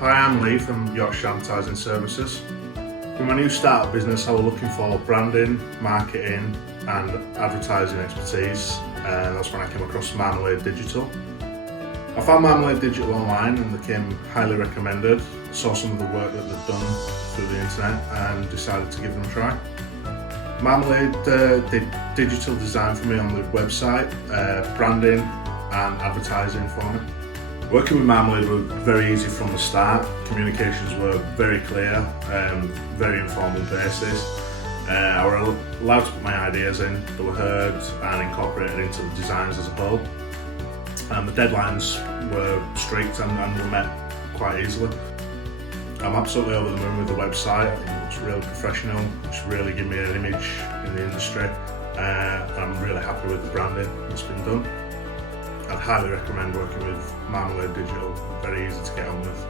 Hi, I'm Lee from Yorkshire Sanitising Services. For my new startup business, I was looking for branding, marketing and advertising expertise, and that's when I came across Marmalade Digital. I found Marmalade Digital online and they came highly recommended. Saw some of the work that they've done through the internet and decided to give them a try. Marmalade did digital design for me on the website, branding and advertising for me. Working with Marmalade was very easy from the start. Communications were very clear, very informal basis. I was allowed to put my ideas in, they were heard and incorporated into the designs as a whole. And the deadlines were strict and were met quite easily. I'm absolutely over the moon with the website. I think it's really professional, it's really given me an image in the industry. I'm really happy with the branding that's been done. I'd highly recommend working with Marmalade Digital, very easy to get on with.